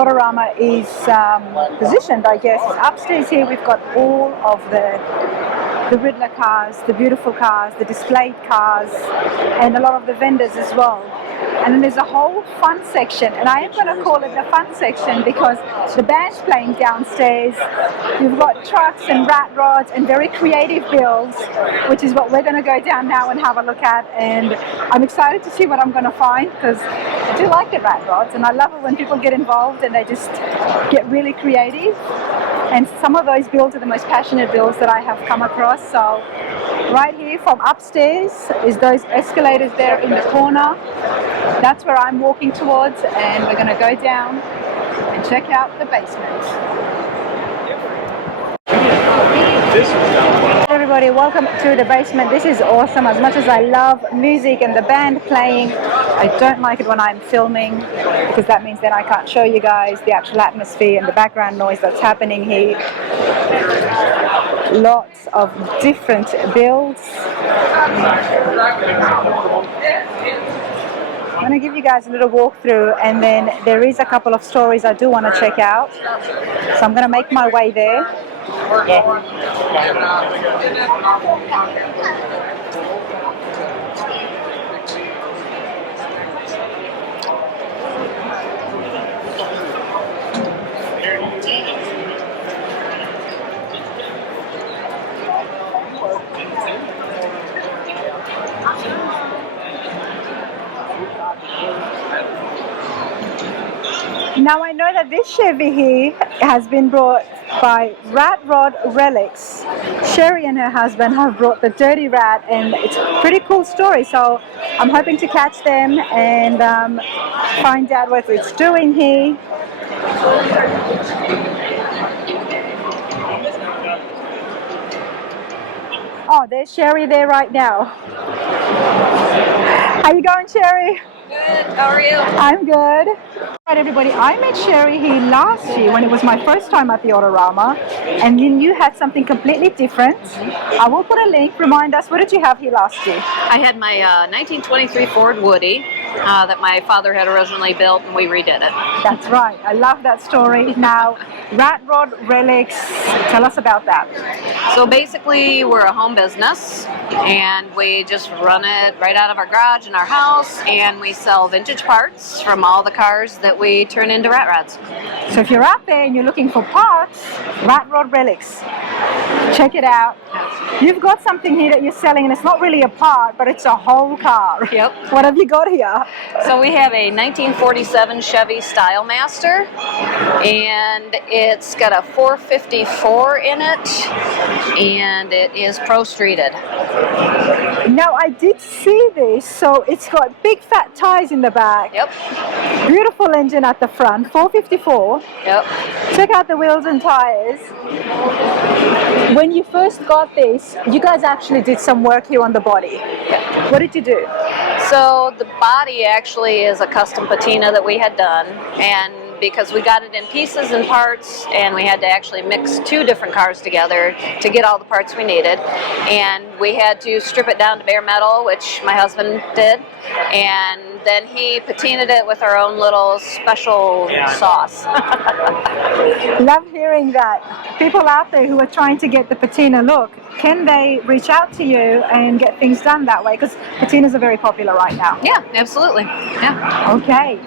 Autorama is positioned, I guess. Upstairs here we've got all of the Riddler cars, the beautiful cars, the displayed cars, and a lot of the vendors as well. And then there's a whole fun section, and I am going to call it the fun section because the band's playing downstairs. You've got trucks and rat rods and very creative builds, which is what we're going to go down now and have a look at. And I'm excited to see what I'm going to find because I do like the rat rods, and I love it when people get involved and they just get really creative. And some of those builds are the most passionate builds that I have come across. So right here from upstairs is those escalators there in the corner. That's where I'm walking towards, and we're going to go down and check out the basement. Hey everybody, welcome to the basement. This is awesome. As much as I love music and the band playing, I don't like it when I'm filming because that means then I can't show you guys the actual atmosphere and the background noise that's happening here. Lots of different builds. I'm going to give you guys a little walkthrough, and then there is a couple of stories I do want to check out. So I'm going to make my way there. Now I know that this Chevy here has been brought by RatRod Relics. Sherry and her husband have brought the Dirty Rat, and it's a pretty cool story. So I'm hoping to catch them and find out what it's doing here. Oh, there's Sherry there right now. How you going, Sherry? Good. How are you? I'm good. Right, everybody, I met Sherry here last year when it was my first time at the Autorama, and then you had something completely different. I will put a link. Remind us, what did you have here last year? I had my 1923 Ford Woody that my father had originally built, and we redid it. That's right. I love that story. Now, RatRod Relics, tell us about that. So basically, we're a home business, and we just run it right out of our garage in our house, and we sell vintage parts from all the cars that we turn into rat rods. So if you're out there and you're looking for parts, RatRod Relics, check it out. You've got something here that you're selling, and it's not really a part, but it's a whole car. Yep. What have you got here? So we have a 1947 Chevy Stylemaster, and it's got a 454 in it, and it is pro-streeted. Now I did see this, so it's got big fat tires in the back. Yep. Beautiful engine at the front, 454. Yep. Check out the wheels and tires. When you first got this, you guys actually did some work here on the body. Yep. What did you do? So the body actually is a custom patina that we had done, and because we got it in pieces and parts, and we had to actually mix two different cars together to get all the parts we needed, and we had to strip it down to bare metal, which my husband did, and then he patinaed it with our own little special sauce. Love hearing that. People out there who are trying to get the patina look, can they reach out to you and get things done that way? Because patinas are very popular right now. Yeah, absolutely. Yeah. Okay.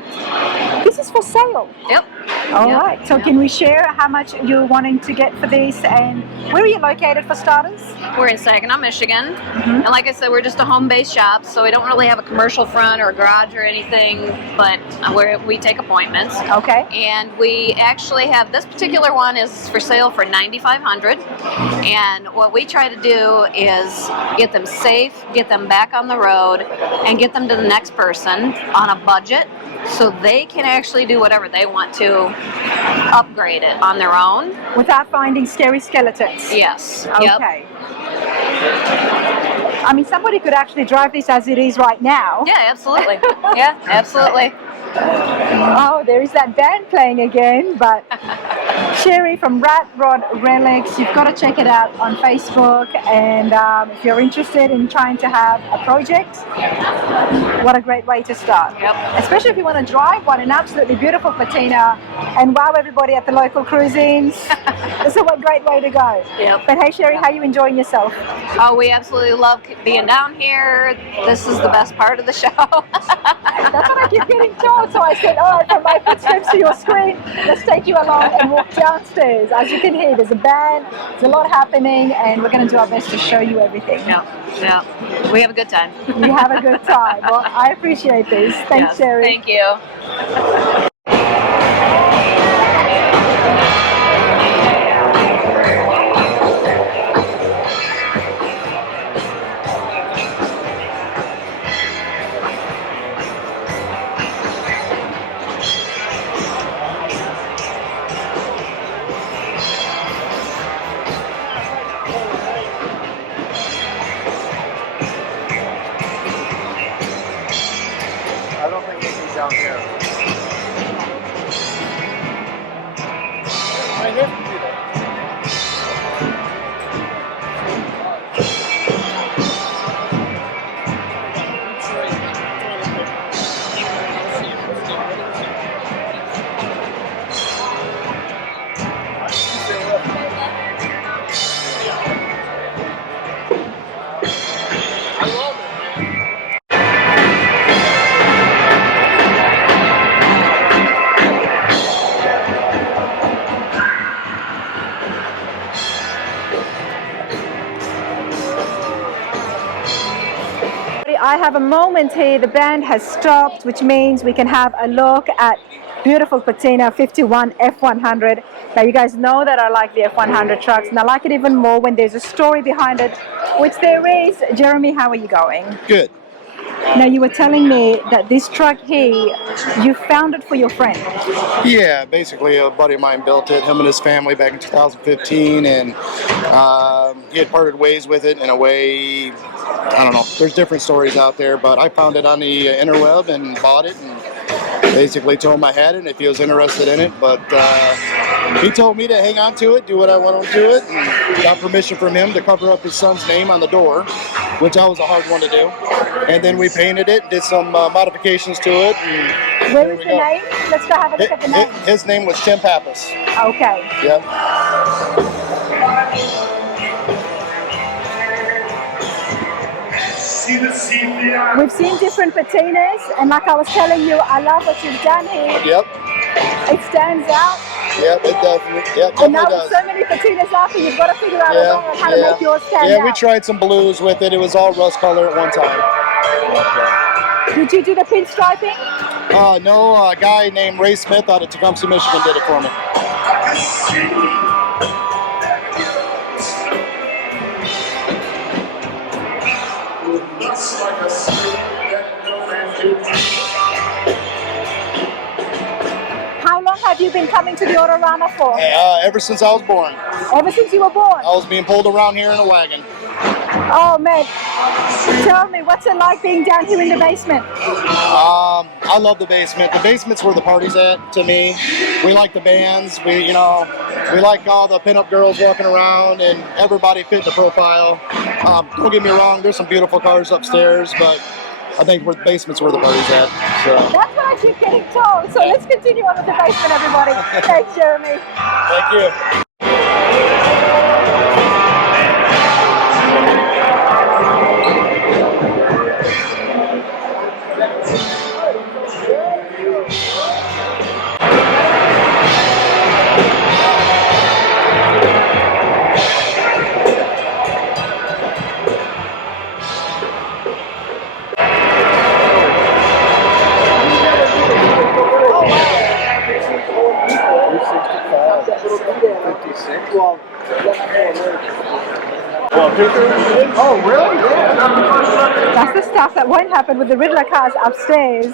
This is for sale. Yep. All right. So can we share how much you're wanting to get for this, and where are you located for starters? We're in Saginaw, Michigan. And like I said, we're just a home-based shop, so we don't really have a commercial front or a garage or anything, but we take appointments. Okay. And we actually have, this particular one is for sale for $9,500. And what we try to do is get them safe, get them back on the road, and get them to the next person on a budget, so they can actually do whatever they want to upgrade it on their own. Without finding scary skeletons? Yes. Okay. Yep. I mean, somebody could actually drive this as it is right now. Yeah, absolutely. Yeah, absolutely. Oh, there is that band playing again, but Sherry from RatRod Relics, you've got to check it out on Facebook, and if you're interested in trying to have a project, what a great way to start. Yep. Especially if you want to drive one, an absolutely beautiful Patina, and wow everybody at the local cruise-ins. It's a great way to go. Yep. But hey Sherry, how are you enjoying yourself? Oh, we absolutely love being down here. This is the best part of the show. That's what I keep getting told. So I said, all right, from my footsteps to your screen, let's take you along and walk downstairs. As you can hear, there's a band, there's a lot happening, and we're going to do our best to show you everything. Yeah. We have a good time. You have a good time. Well, I appreciate this. Thanks, Yes, Sherry. thank you. I don't think he's down here. Right here. I have a moment here. The band has stopped, which means we can have a look at beautiful Patina 51 F100. Now you guys know that I like the F100 trucks, and I like it even more when there's a story behind it, which there is. Jeremy, how are you going? Good. Now you were telling me that this truck here, you found it for your friend. Yeah, basically a buddy of mine built it, him and his family back in 2015, and he had parted ways with it in a way, I don't know, there's different stories out there, but I found it on the interweb and bought it, and basically told him I had it and if he was interested in it, but he told me to hang on to it, do what I wanted to it, and got permission from him to cover up his son's name on the door, which that was a hard one to do. And then we painted it, did some modifications to it. What is the name? Let's go have a look at the name. His name was Tim Pappas. Okay. Yep. We've seen different patinas, and like I was telling you, I love what you've done here. Yep. It stands out. Yep, it definitely, And now does. with so many patinas out here, you've got to figure out a way on how to make yours stand out. Yeah, we tried some blues with it. It was all rust color at one time. Did you do the pinstriping? No, a guy named Ray Smith out of Tecumseh, Michigan did it for me. How long have you been coming to the Autorama for? Ever since I was born. Ever since you were born? I was being pulled around here in a wagon. Oh man, tell me, what's it like being down here in the basement? I love the basement. The basement's where the party's at, to me. We like the bands. We like all the pinup girls walking around and everybody fit the profile. Don't get me wrong, there's some beautiful cars upstairs, but I think the basement's where the party's at. So. That's what I keep getting told. So let's continue on with the basement, everybody. Thanks, Jeremy. Thank you. That's the stuff that won't happen with the Riddler cars upstairs.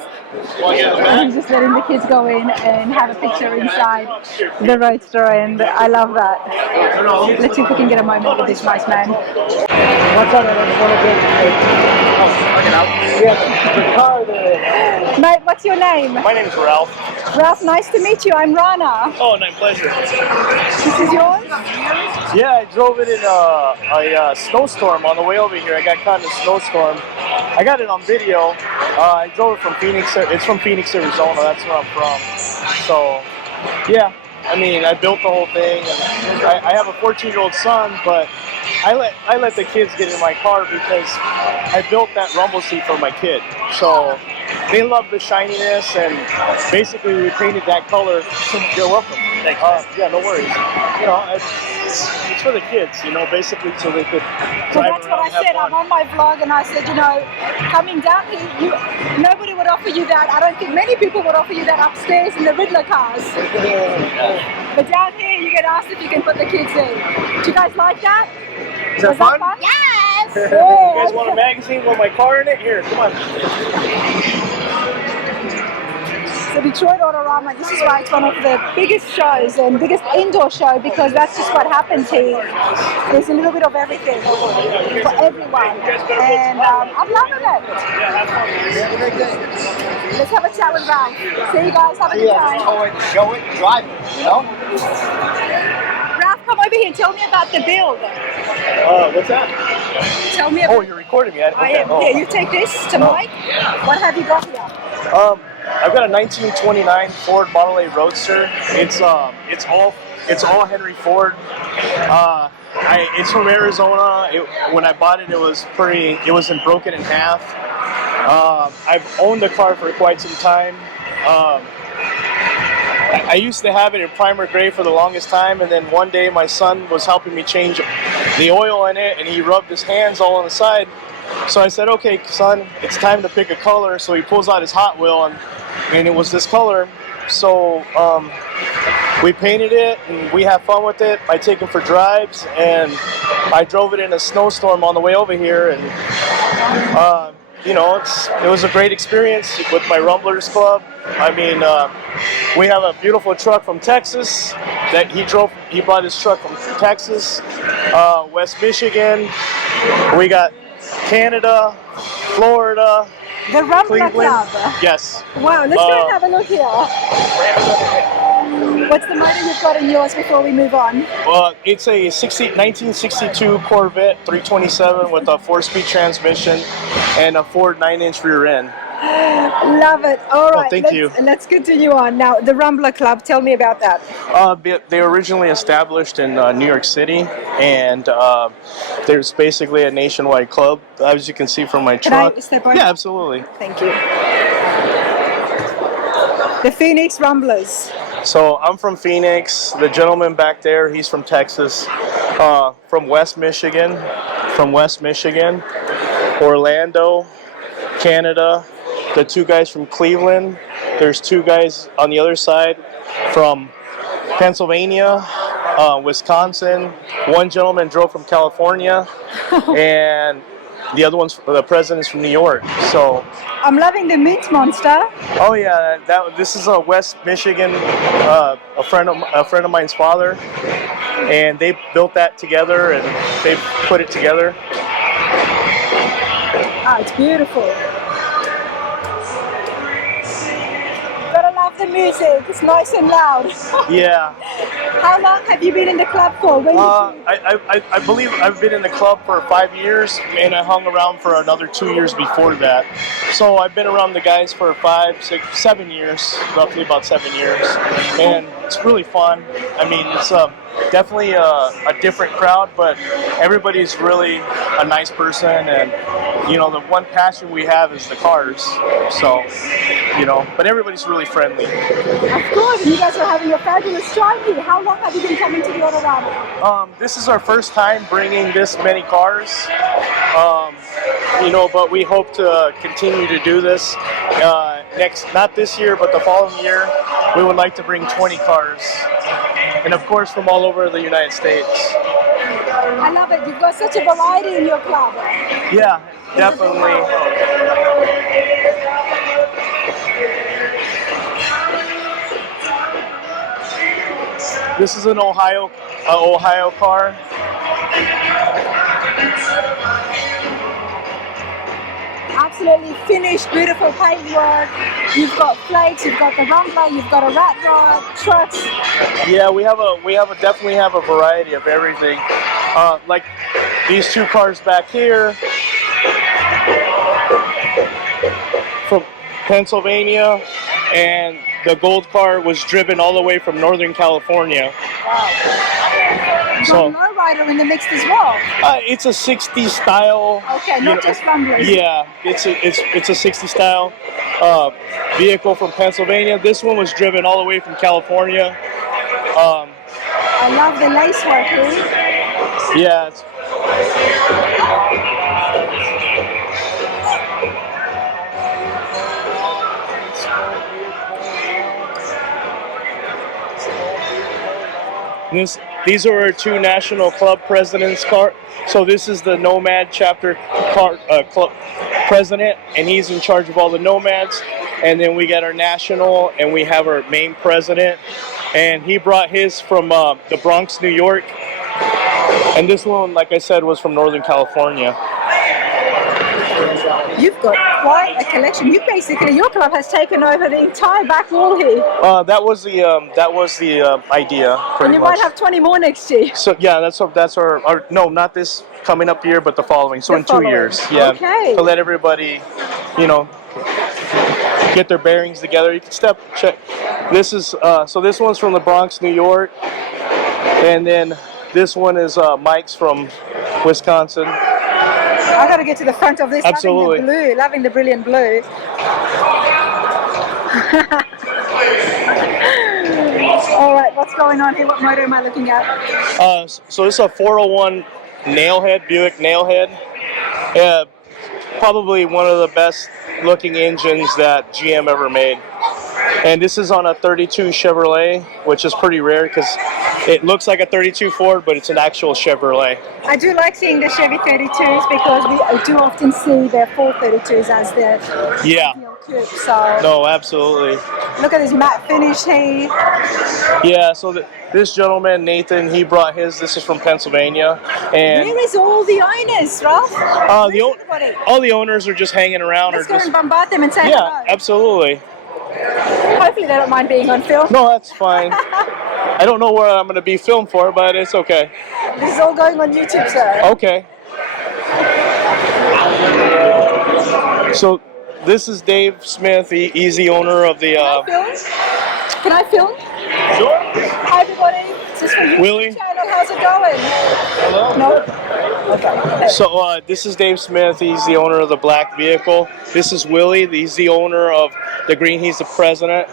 I'm just letting the kids go in and have a picture inside the roadster, and I love that. Let's see if we can get a moment with this nice man. What's up? The car there. Mate, what's your name? My name is Ralph. Ralph, nice to meet you. I'm Rana. Oh, my pleasure. This is yours? Yeah, I drove it in a snowstorm on the way over here. I got caught in a snowstorm. I got it on video. I drove it from Phoenix. It's from Phoenix, Arizona. That's where I'm from. So, yeah. I mean, I built the whole thing, and I have a 14-year-old son, but I let the kids get in my car because I built that rumble seat for my kid. So they love the shininess, and basically we painted that color. You're welcome. Thanks. Yeah, no worries. You know, it's for the kids, you know, basically so they could So drive that's around what I and have said. fun. I'm on my vlog, and I said, you know, coming down here, nobody would offer you that. I don't think many people would offer you that upstairs in the Riddler cars. But down here, you get asked if you can put the kids in. Do you guys like that? Is that Was fun? that fun? Yes! You guys want a magazine with my car in it? Here, come on. So Detroit Autorama, this is why it's one of the biggest shows and biggest indoor show, because that's just what happens here. There's a little bit of everything for everyone, and I'm loving it. Let's have a chat with Ralph. See you guys, have a good time. Show it, drive it, you know? Ralph, come over here, tell me about the build. What's that? Tell me Oh, about you're recording me. I am. Here, you take this to Mike. What have you got here? I've got a 1929 Ford Model A Roadster. It's all Henry Ford. It's from Arizona. When I bought it, it was broken in half. I've owned the car for quite some time. I used to have it in primer gray for the longest time, and then one day my son was helping me change the oil in it, and he rubbed his hands all on the side. So I said, okay, son, it's time to pick a color. So he pulls out his Hot Wheel, and it was this color. So we painted it, and we have fun with it. I take him for drives, and I drove it in a snowstorm on the way over here, and you know, it was a great experience with my Rumblers Club. I mean, we have a beautiful truck from Texas that he drove. He bought his truck from Texas, West Michigan. We got Canada, Florida, The Rumbler Cleveland. Club. Yes. Wow, let's go and have a look here. What's the motor you've got in yours before we move on? It's a 1962 Corvette 327 with a 4-speed transmission and a Ford 9-inch rear end. Love it. All right, thank you. Let's continue on. Now, the Rumbler Club, tell me about that. They were originally established in New York City, and there's basically a nationwide club, as you can see from my truck. Can I step on? Yeah, absolutely. Thank you. The Phoenix Rumblers. So I'm from Phoenix. The gentleman back there, he's from Texas, from West Michigan, Orlando, Canada. The two guys from Cleveland. There's two guys on the other side from Pennsylvania, Wisconsin. One gentleman drove from California, and the president's from New York. So I'm loving the Mint Monster. oh yeah, this is a West Michigan, a friend of mine's father, and they built that together, and they put it together. Ah, it's beautiful. Gotta love the music. It's nice and loud. Yeah. How long have you been in the club for? When I believe I've been in the club for 5 years, and I hung around for another 2 years before that. So I've been around the guys for 5, 6, 7 years, roughly about 7 years, and it's really fun. I mean, it's definitely a different crowd, but everybody's really a nice person, and you know, the one passion we have is the cars. So, you know, but everybody's really friendly. Of course, you guys are having a fabulous time here. How long have you been coming to the Autorama? This is our first time bringing this many cars. You know, but we hope to continue to do this not this year, but the following year. We would like to bring 20 cars, and of course from all over the United States. I love it. You've got such a variety in your club. Yeah, definitely. This is an Ohio car. Absolutely finished, beautiful paintwork. You've got plates, you've got the rumbler, you've got a RatRod, trucks. Yeah, we definitely have a variety of everything. Like these two cars back here from Pennsylvania, and the gold car was driven all the way from Northern California. Wow. So You've got a lowrider in the mix as well. it's a 60 style. Okay, not just rumblers. Yeah, it's a 60 style vehicle from Pennsylvania. This one was driven all the way from California. I love the lace work here. Yeah. These are our two national club presidents' car. So this is the Nomad chapter club president, and he's in charge of all the Nomads. And then we got our national, and we have our main president, and he brought his from the Bronx, New York. And this one, like I said, was from Northern California. You've got quite a collection. Your club has taken over the entire back wall here. That was the idea. And you might have 20 more next year. So yeah, that's our no, not this coming up year, but the following. So The in following. 2 years, yeah. Okay. To let everybody, get their bearings together. You can check. This is so this one's from the Bronx, New York, and then this one is Mike's from Wisconsin. I got to get to the front of this. Absolutely. Loving the brilliant blue. All right, what's going on here? What motor am I looking at? So this is a 401 nailhead, Buick nailhead. Probably one of the best looking engines that GM ever made. And this is on a 32 Chevrolet, which is pretty rare because it looks like a 32 Ford, but it's an actual Chevrolet. I do like seeing the Chevy 32s because we do often see their Ford 32s as their ideal coupe. So No, absolutely. look at this matte finish here. Yeah, so this gentleman, Nathan, he brought his. This is from Pennsylvania. And Where is all the owners, Ralph? all the owners are just hanging around. Let's go and bombard them and say Yeah, hello. absolutely. Hopefully they don't mind being on film. No, that's fine. I don't know what I'm going to be filmed for, but it's okay. This is all going on YouTube, sir. Okay. So this is Dave Smith. He's the owner of the... Can I film? Sure. Hi, everybody. Is this for you? Willie. Channel. How's it going? Hello. No? Okay. So this is Dave Smith. He's the owner of the black vehicle. This is Willie. He's the owner of the green. He's the president.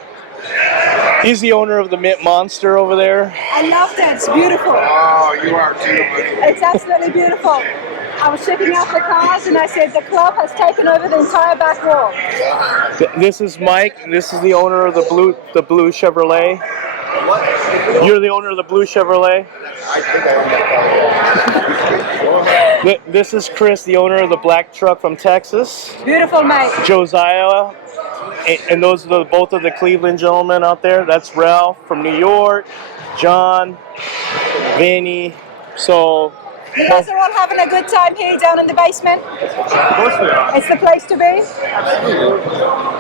He's the owner of the Mint Monster over there. I love that. It's beautiful. Oh, you are too, buddy. It's absolutely beautiful. I was checking out the cars and I said the club has taken over the entire back wall. This is Mike. This is the owner of the blue Chevrolet. You're the owner of the blue Chevrolet. I think I own that car. This is Chris, the owner of the black truck from Texas. Beautiful, mate. Josiah, and those are both of the Cleveland gentlemen out there. That's Ralph from New York, John, Vinny. So You guys are all having a good time here down in the basement? of course we are. It's the place to be?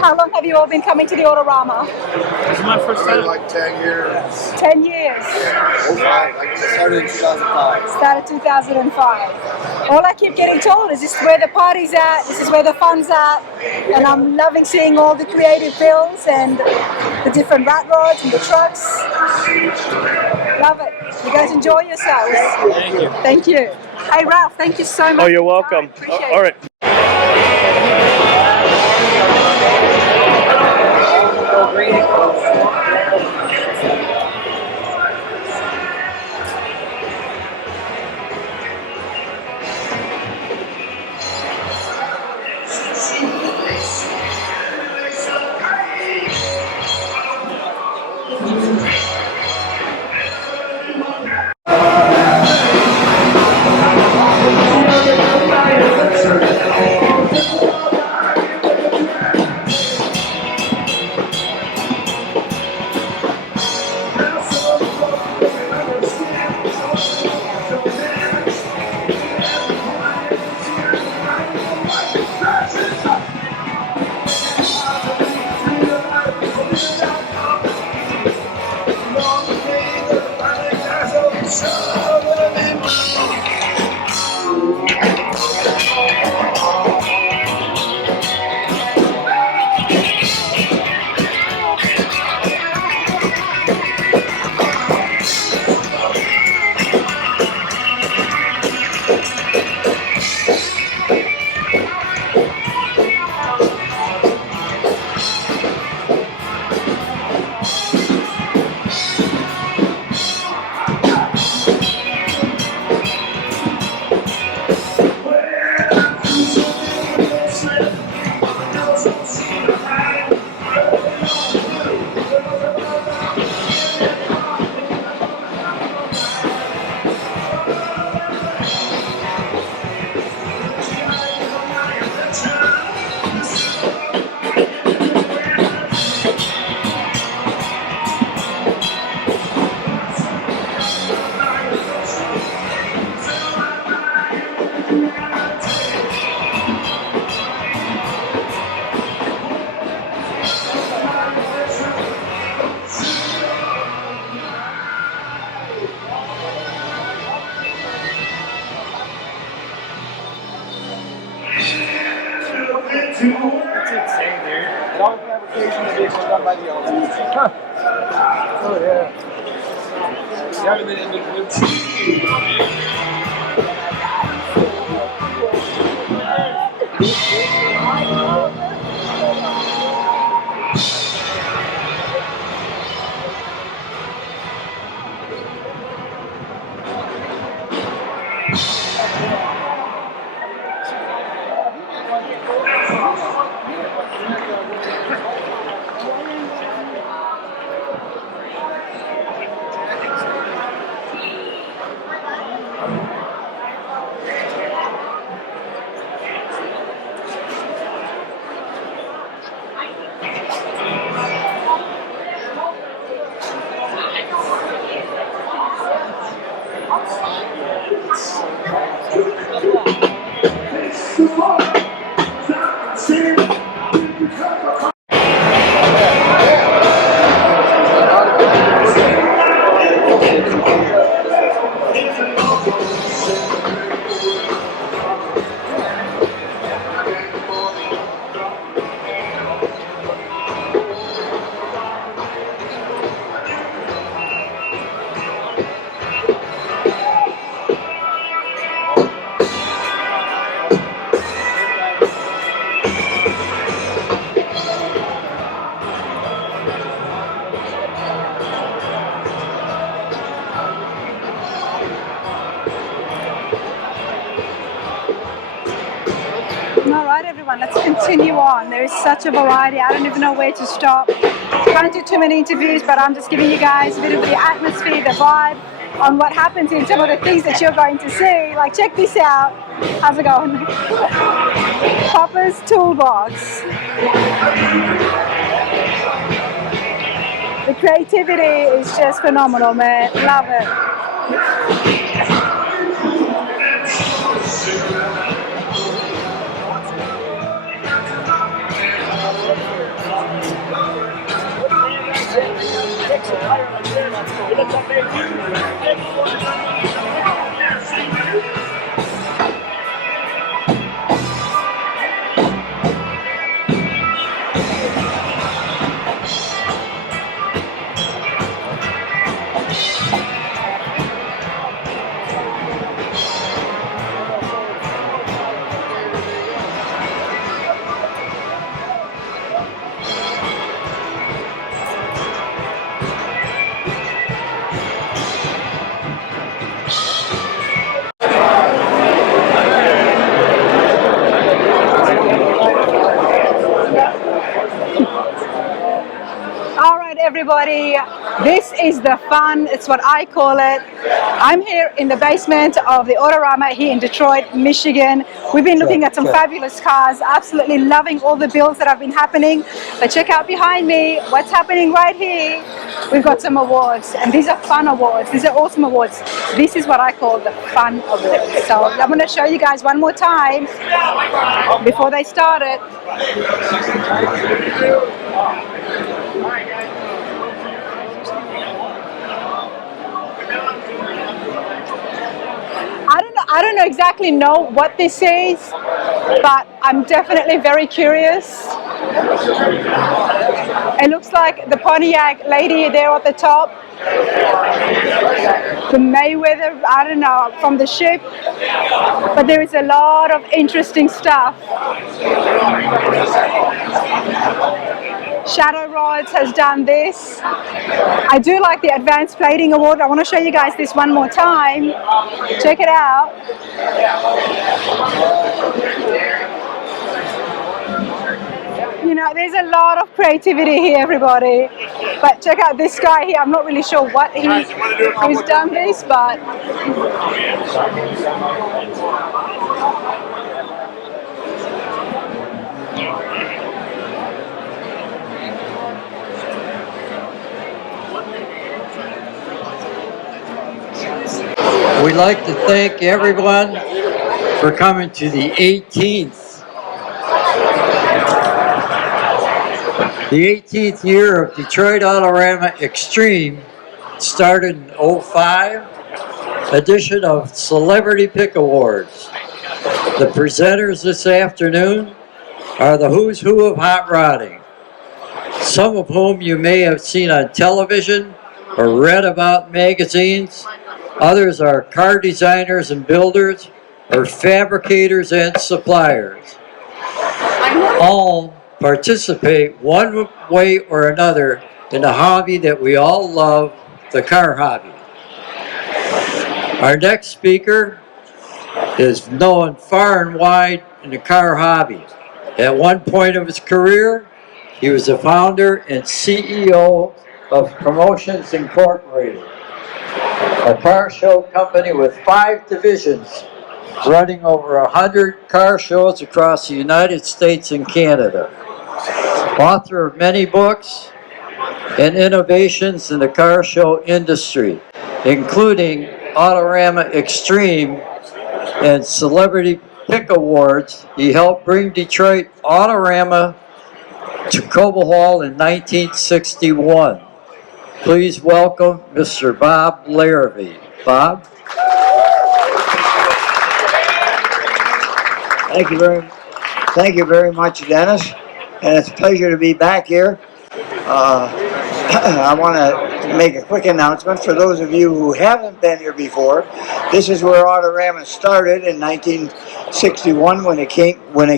How long have you all been coming to the Autorama? This is my first time. Like 10 years. 10 years. I started in 2005. Started 2005. All I keep getting told is this is where the party's at, this is where the fun's at, and I'm loving seeing all the creative builds and the different rat rods and the trucks. Love it. You guys enjoy yourselves. Thank you. Thank you. Hey Ralph, thank you so much. Oh, you're welcome. Appreciate All right. That's insane, dude. And all the fabrication of these was done by the owners. Huh. Oh, yeah. All right, everyone, let's continue on. There is such a variety. I don't even know where to stop. Can't do too many interviews, but I'm just giving you guys a bit of the atmosphere, the vibe on what happens in some of the things that you're going to see. Like, check this out. How's it going? Popper's Toolbox. The creativity is just phenomenal, man. Love it. All right, everybody, this is the fun. It's what I call it. I'm here in the basement of the Autorama here in Detroit, Michigan. We've been looking at some fabulous cars, absolutely loving all the builds that have been happening. But check out behind me, what's happening right here. We've got some awards, and these are fun awards. These are awesome awards. This is what I call the fun awards. So I'm going to show you guys one more time before they start it. I don't exactly know what this is, but I'm definitely very curious. It looks like the Pontiac lady there at the top. The Mayweather, I don't know, from the ship. But there is a lot of interesting stuff. Shadow Rods has done this. I do like the Advanced Plating Award. I want to show you guys this one more time. Check it out. You know, there's a lot of creativity here, everybody. But check out this guy here. I'm not really sure what who's done this, but we'd like to thank everyone for coming to the 18th year of Detroit Autorama Extreme. Started in 2005 edition of Celebrity Pick Awards. The presenters this afternoon are the who's who of hot rodding, some of whom you may have seen on television or read about in magazines. Others are car designers and builders, or fabricators and suppliers. All participate one way or another in the hobby that we all love, the car hobby. Our next speaker is known far and wide in the car hobby. At one point of his career, he was the founder and CEO of Promotions Incorporated, a car show company with 5 divisions running over 100 car shows across the United States and Canada. Author of many books and innovations in the car show industry, including Autorama Extreme and Celebrity Pick Awards. He helped bring Detroit Autorama to Cobo Hall in 1961. Please welcome Mr. Bob Larrabee. Bob? Thank you very much, Dennis. And it's a pleasure to be back here. I want to make a quick announcement for those of you who haven't been here before. This is where Autorama started in 1961 when it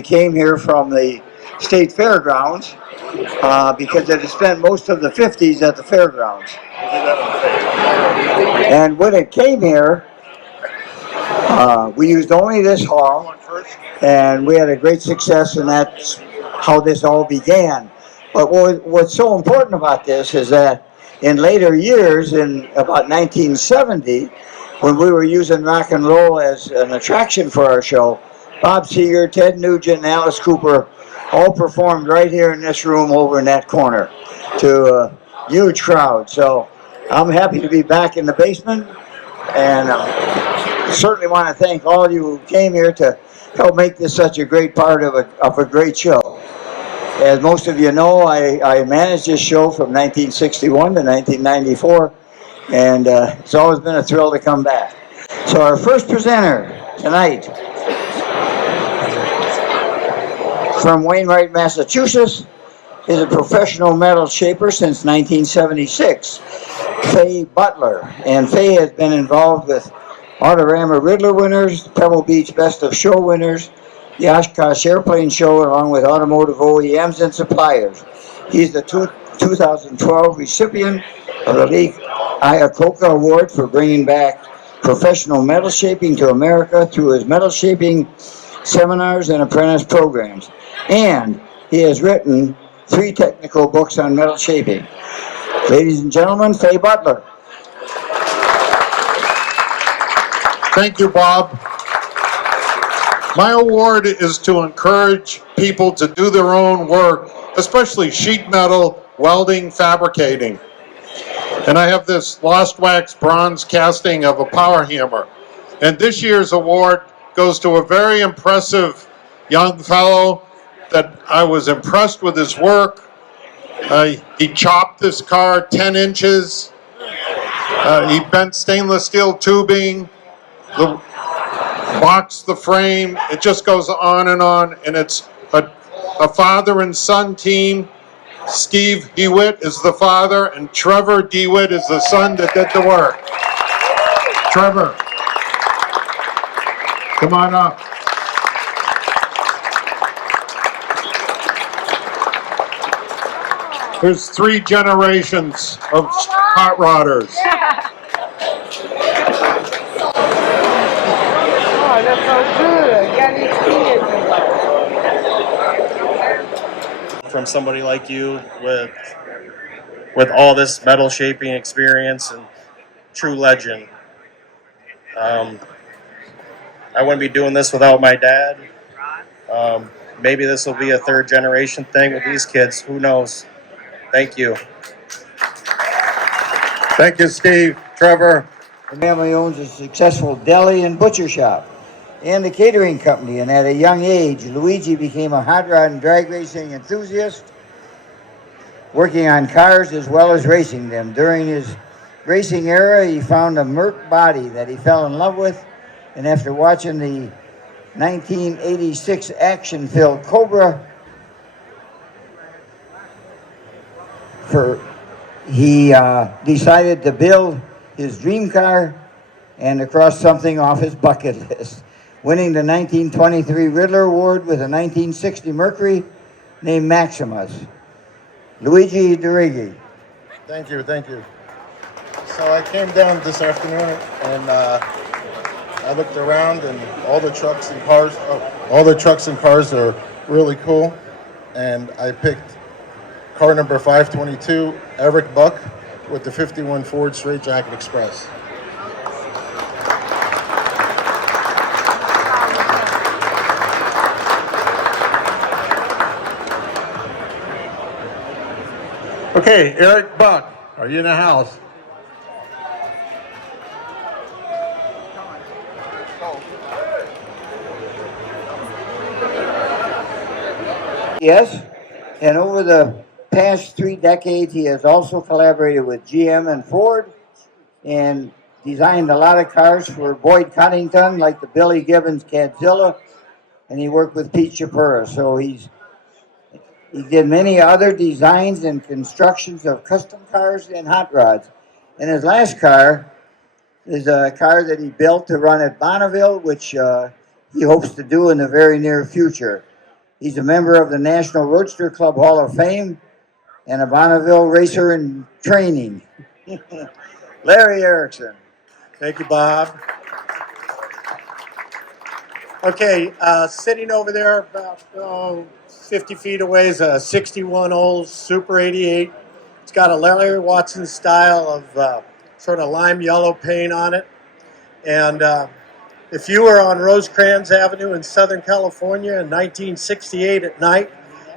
came here from the state fairgrounds, because it had spent most of the 50s at the fairgrounds. And when it came here, we used only this hall, and we had a great success, and that's how this all began. But what's so important about this is that in later years, in about 1970, when we were using rock and roll as an attraction for our show, Bob Seger, Ted Nugent, and Alice Cooper all performed right here in this room over in that corner to a huge crowd. So I'm happy to be back in the basement, and certainly want to thank all of you who came here to help make this such a great part of a great show. As most of you know, I managed this show from 1961 to 1994, and it's always been a thrill to come back. So our first presenter tonight, from Wainwright, Massachusetts, is a professional metal shaper since 1976, Faye Butler. And Faye has been involved with Autorama Riddler winners, Pebble Beach Best of Show winners, the Oshkosh Airplane Show, along with automotive OEMs and suppliers. He's the 2012 recipient of the Lee Iacocca Award for bringing back professional metal shaping to America through his metal shaping seminars and apprentice programs. And he has written 3 technical books on metal shaping. Ladies and gentlemen, Faye Butler. Thank you, Bob. My award is to encourage people to do their own work, especially sheet metal, welding, fabricating. And I have this lost wax bronze casting of a power hammer. And this year's award goes to a very impressive young fellow that I was impressed with his work. He chopped this car 10 inches. He bent stainless steel tubing, boxed the frame. It just goes on, and it's a father and son team. Steve DeWitt is the father, and Trevor DeWitt is the son that did the work. Trevor, come on up. There's 3 generations of hot rodders. Oh, that's so good. Got experience. From somebody like you with all this metal shaping experience and true legend. I wouldn't be doing this without my dad. Maybe this will be a 3rd generation thing with these kids. Who knows? Thank you. Thank you, Steve. Trevor. The family owns a successful deli and butcher shop and a catering company, and at a young age, Luigi became a hot rod and drag racing enthusiast, working on cars as well as racing them. During his racing era, he found a Merc body that he fell in love with, and after watching the 1986 action film Cobra, he decided to build his dream car and to cross something off his bucket list, winning the 1923 Riddler Award with a 1960 Mercury named Maximus. Luigi Dirighi. Thank you, thank you. So I came down this afternoon and I looked around, and all the trucks and cars are really cool. And I picked car number 522, Eric Buck, with the 51 Ford Straight Jacket Express. Okay, Eric Buck, are you in the house? Yes, and over the past 3 decades, he has also collaborated with GM and Ford and designed a lot of cars for Boyd Coddington, like the Billy Gibbons Cadzilla, and he worked with Pete Shapira. So he did many other designs and constructions of custom cars and hot rods. And his last car is a car that he built to run at Bonneville, which he hopes to do in the very near future. He's a member of the National Roadster Club Hall of Fame and a Bonneville racer in training. Larry Erickson. Thank you, Bob. Okay, sitting over there about 50 feet away is a 61 old Super 88. It's got a Larry Watson style of sort of lime yellow paint on it. And if you were on Rosecrans Avenue in Southern California in 1968 at night,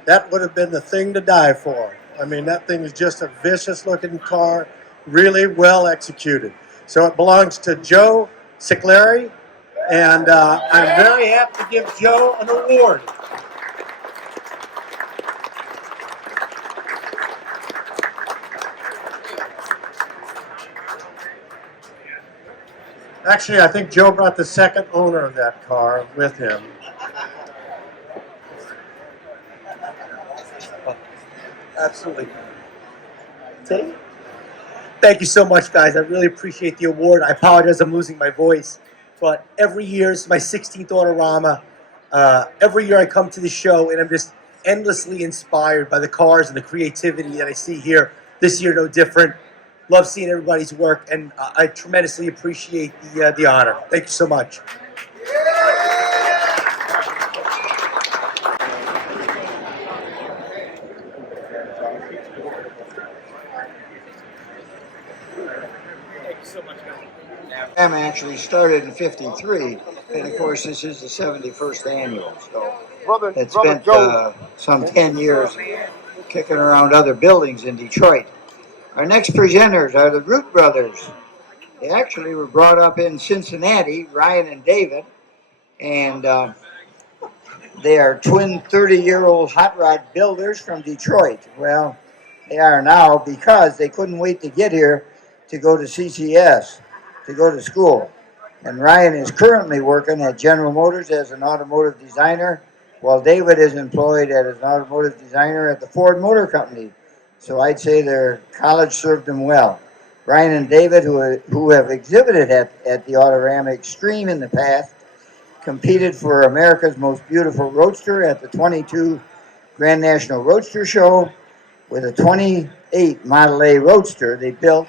that would have been the thing to die for. I mean, that thing is just a vicious looking car, really well executed. So it belongs to Joe Cicleri, and I'm very happy to give Joe an award. Actually, I think Joe brought the second owner of that car with him. Absolutely. See? Thank you so much, guys. I really appreciate the award. I apologize, I'm losing my voice. But every year, it's my 16th Autorama. Every year I come to the show, and I'm just endlessly inspired by the cars and the creativity that I see here. This year, no different. Love seeing everybody's work, and I tremendously appreciate the honor. Thank you so much. Am actually started in '53, and of course this is the 71st annual. So it spent some 10 years kicking around other buildings in Detroit. Our next presenters are the Root brothers. They actually were brought up in Cincinnati, Ryan and David, and they are twin 30-year-old hot rod builders from Detroit. Well, they are now because they couldn't wait to get here to go to CCS, to go to school. And Ryan is currently working at General Motors as an automotive designer, while David is employed as an automotive designer at the Ford Motor Company. So I'd say their college served them well. Ryan and David, who have exhibited at the Autorama Extreme in the past, competed for America's Most Beautiful Roadster at the 22 Grand National Roadster Show with a 28 Model A Roadster they built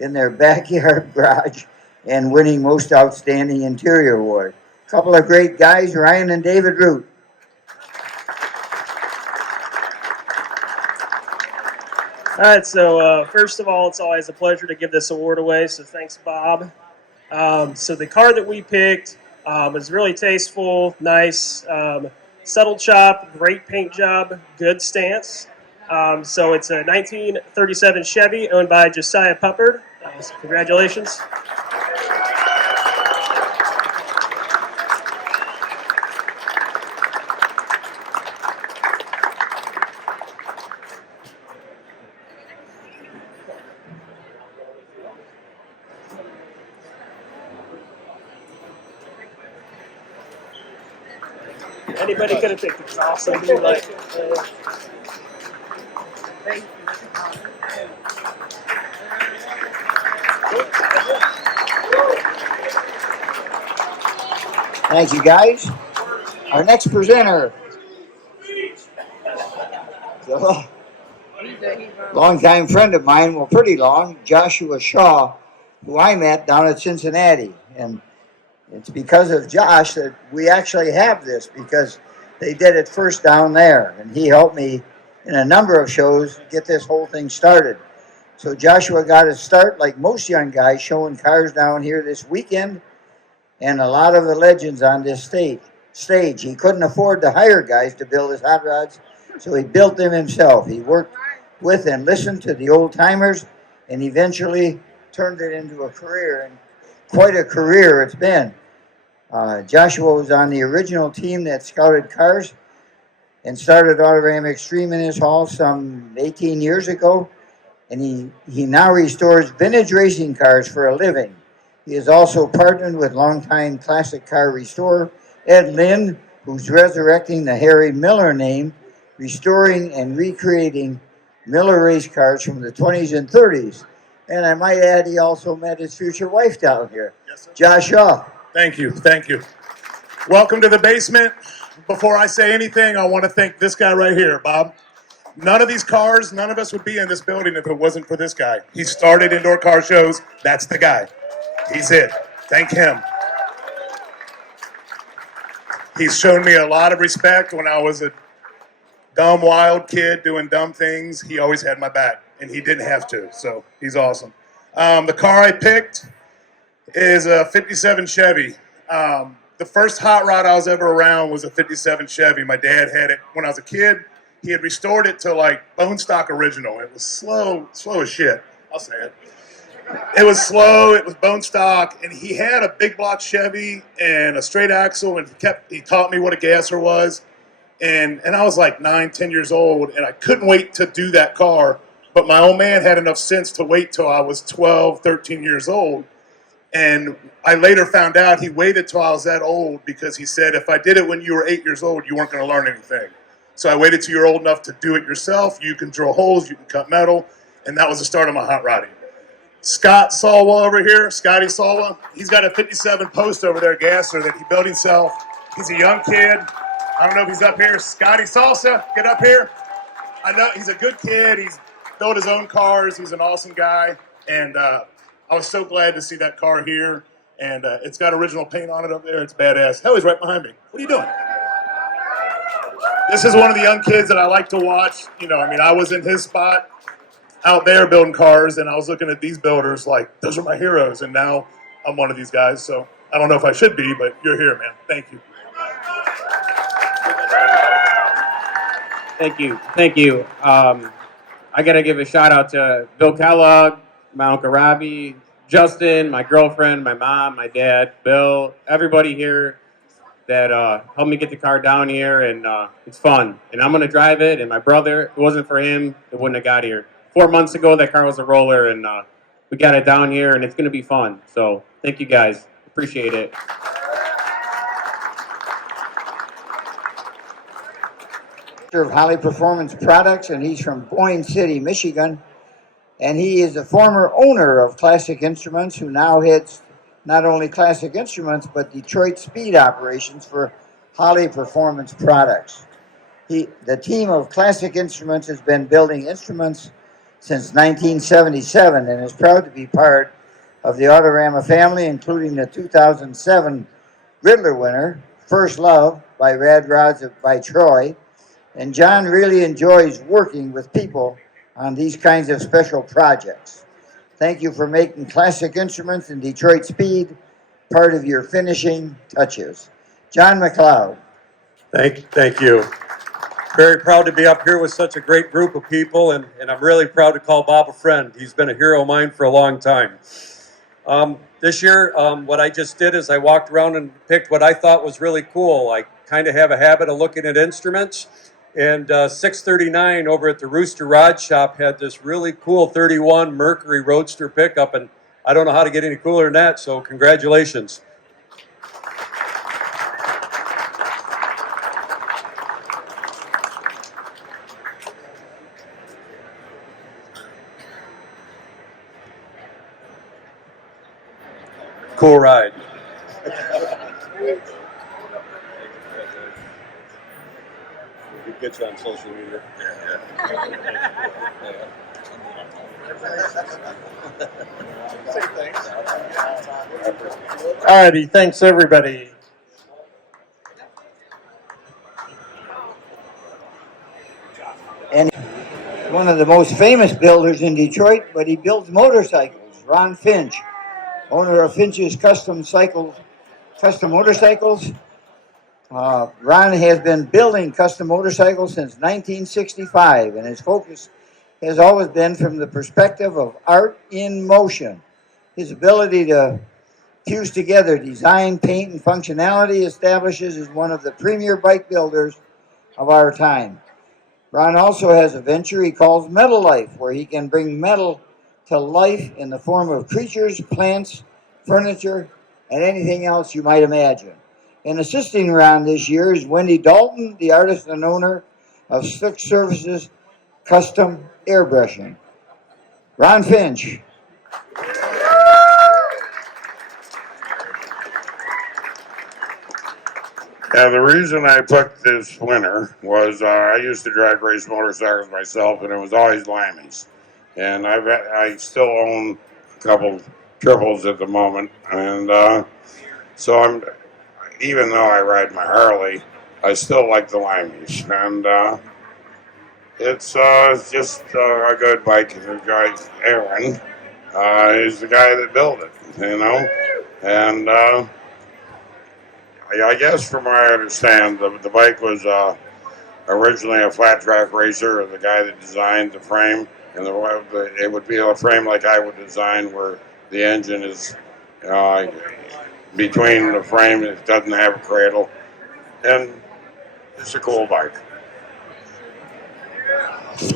in their backyard garage and winning Most Outstanding Interior Award. A couple of great guys, Ryan and David Root. All right, so first of all, it's always a pleasure to give this award away, so thanks, Bob. So the car that we picked was really tasteful, nice, subtle chop, great paint job, good stance. So it's a 1937 Chevy owned by Josiah Puppard. So congratulations. Anybody could have picked it. It's awesome. Thank you, guys. Our next presenter, a longtime friend of mine, well, pretty long, Joshua Shaw, who I met down at Cincinnati. And it's because of Josh that we actually have this, because they did it first down there. And he helped me in a number of shows get this whole thing started. So Joshua got his start, like most young guys, showing cars down here this weekend, and a lot of the legends on this stage. He couldn't afford to hire guys to build his hot rods, so he built them himself. He worked with and listened to the old timers, and eventually turned it into a career, and quite a career it's been. Joshua was on the original team that scouted cars and started Autorama Extreme in his hall some 18 years ago, and he now restores vintage racing cars for a living. He has also partnered with longtime classic car restorer Ed Lynn, who's resurrecting the Harry Miller name, restoring and recreating Miller race cars from the 20s and 30s. And I might add, he also met his future wife down here, yes, sir. Josh Shaw. Thank you, thank you. Welcome to the basement. Before I say anything, I want to thank this guy right here, Bob. None of these cars, none of us would be in this building if it wasn't for this guy. He started indoor car shows. That's the guy. He's it. Thank him. He's shown me a lot of respect when I was a dumb, wild kid doing dumb things. He always had my back, and he didn't have to, so he's awesome. The car I picked is a 57 Chevy. The first hot rod I was ever around was a 57 Chevy. My dad had it when I was a kid. He had restored it to like bone stock original. It was slow as shit. I'll say it. It was slow, it was bone stock, and he had a big block Chevy and a straight axle, and he taught me what a gasser was. And I was like 9, 10 years old, and I couldn't wait to do that car. But my old man had enough sense to wait till I was 12, 13 years old. And I later found out he waited till I was that old because he said, if I did it when you were 8 years old, you weren't going to learn anything. So I waited till you're old enough to do it yourself. You can drill holes, you can cut metal, and that was the start of my hot rodding. Scott Salwa over here, Scotty Salwa, he's got a 57 post over there, gasser, that he built himself. He's a young kid. I don't know if he's up here. Scotty Salsa, get up here. I know he's a good kid. He's built his own cars. He's an awesome guy. And I was so glad to see that car here. And it's got original paint on it up there. It's badass. Hell, he's right behind me. What are you doing? This is one of the young kids that I like to watch. You know, I mean, I was in his spot out there building cars, and I was looking at these builders like, those are my heroes. And now I'm one of these guys. So I don't know if I should be, but you're here, man. Thank you. Thank you. I gotta give a shout out to Bill Kellogg, my Uncle Robbie, Justin, my girlfriend, my mom, my dad, Bill, everybody here that helped me get the car down here, and it's fun. And I'm gonna drive it, and my brother, if it wasn't for him, it wouldn't have got here. 4 months ago, that car was a roller, and we got it down here, and it's gonna be fun. So thank you guys, appreciate it. Of Holly Performance Products, and he's from Boyne City, Michigan. And he is the former owner of Classic Instruments, who now heads not only Classic Instruments, but Detroit Speed operations for Holly Performance Products. The team of Classic Instruments has been building instruments since 1977 and is proud to be part of the Autorama family, including the 2007 Riddler winner, First Love by RatRods by Troy. And John really enjoys working with people on these kinds of special projects. Thank you for making Classic Instruments and Detroit Speed part of your finishing touches. John McLeod. Thank you. Very proud to be up here with such a great group of people, and I'm really proud to call Bob a friend. He's been a hero of mine for a long time. This year, what I just did is I walked around and picked what I thought was really cool. I kind of have a habit of looking at instruments. And 639 over at the Rooster Rod Shop had this really cool 31 Mercury Roadster pickup, and I don't know how to get any cooler than that, so congratulations. Cool ride. We get you on social media. All righty, thanks everybody. And one of the most famous builders in Detroit, but he builds motorcycles. Ron Finch, owner of Finch's Custom Motorcycles. Ron has been building custom motorcycles since 1965, and his focus has always been from the perspective of art in motion. His ability to fuse together design, paint, and functionality establishes as one of the premier bike builders of our time. Ron also has a venture he calls Metal Life, where he can bring metal to life in the form of creatures, plants, furniture, and anything else you might imagine. And assisting Ron this year is Wendy Dalton, the artist and owner of Slick Services Custom Airbrushing. Ron Finch. Yeah, the reason I picked this winner was I used to drag race motorcycles myself, and it was always Lammies. And I still own a couple triples at the moment, and so even though I ride my Harley, I still like the Lammies, and it's just a good bike. The guy Aaron is the guy that built it, and. I guess from what I understand, the bike was originally a flat track racer, or the guy that designed the frame, and it would be a frame like I would design, where the engine is between the frame. It doesn't have a cradle, and it's a cool bike. You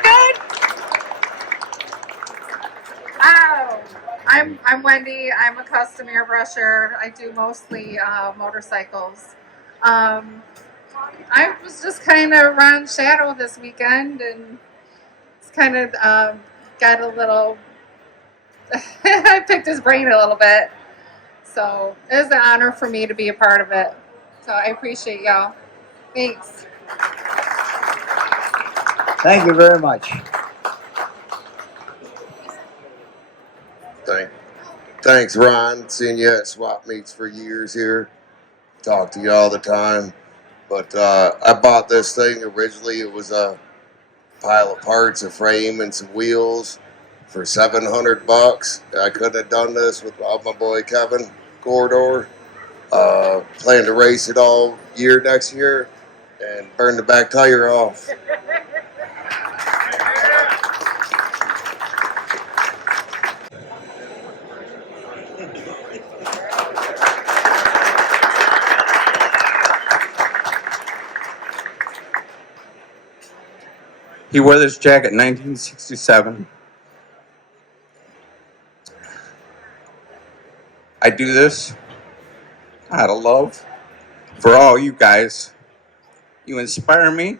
good? Oh, I'm Wendy. I'm a custom airbrusher. I do mostly motorcycles. I was just kind of around Shadow this weekend, and it's kind of got a little. I picked his brain a little bit, so it was an honor for me to be a part of it. So I appreciate y'all. Thanks. Thank you very much. Thanks, Ron. Seen you at swap meets for years here. Talk to you all the time. But I bought this thing originally. It was a pile of parts, a frame, and some wheels for $700. I could have done this without my boy Kevin Corridor. Plan to race it all year next year and burn the back tire off. He wore this jacket in 1967. I do this out of love for all you guys. You inspire me.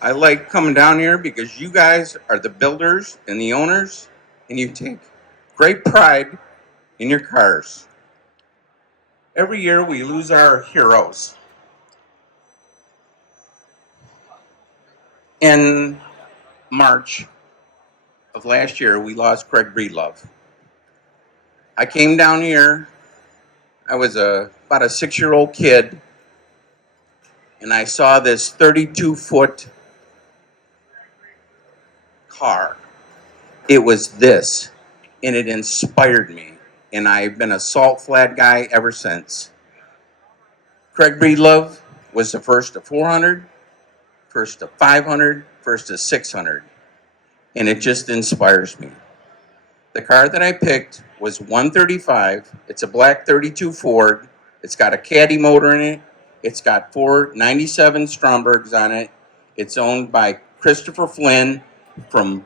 I like coming down here because you guys are the builders and the owners, and you take great pride in your cars. Every year we lose our heroes. In March of last year, we lost Craig Breedlove. I came down here, I was about a 6-year-old kid, and I saw this 32-foot car. It was this, and it inspired me, and I've been a Salt Flat guy ever since. Craig Breedlove was the first to 400, first to 500, first to 600, and it just inspires me. The car that I picked was 135. It's a black 32 Ford. It's got a Caddy motor in it. It's got 4 97 Strombergs on it. It's owned by Christopher Flynn from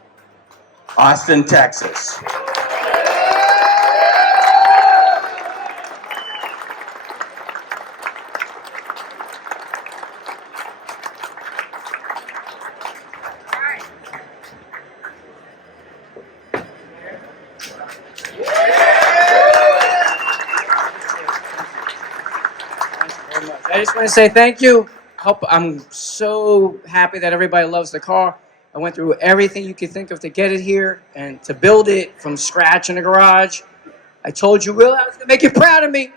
Austin, Texas. I just want to say thank you. I'm so happy that everybody loves the car. I went through everything you could think of to get it here and to build it from scratch in the garage. I told you, Will, I was going to make you proud of me.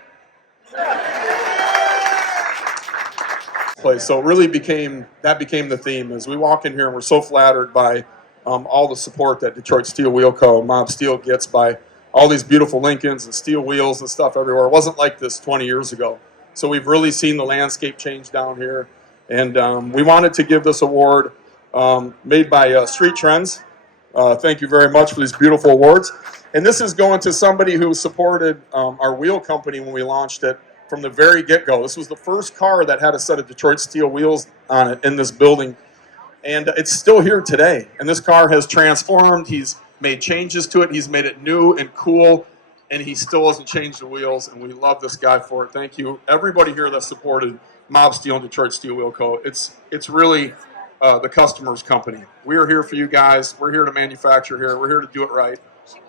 Place. So it really became the theme as we walk in here, and we're so flattered by all the support that Detroit Steel Wheel Co. Mob Steel gets by all these beautiful Lincolns and steel wheels and stuff everywhere. It wasn't like this 20 years ago. So we've really seen the landscape change down here, and we wanted to give this award made by Street Trends. Thank you very much for these beautiful awards. And this is going to somebody who supported our wheel company when we launched it from the very get-go. This was the first car that had a set of Detroit steel wheels on it in this building. And it's still here today. And this car has transformed. He's made changes to it. He's made it new and cool. And he still hasn't changed the wheels. And we love this guy for it. Thank you, everybody here that supported Mob Steel and Detroit Steel Wheel Co. It's really the customer's company. We are here for you guys. We're here to manufacture here. We're here to do it right.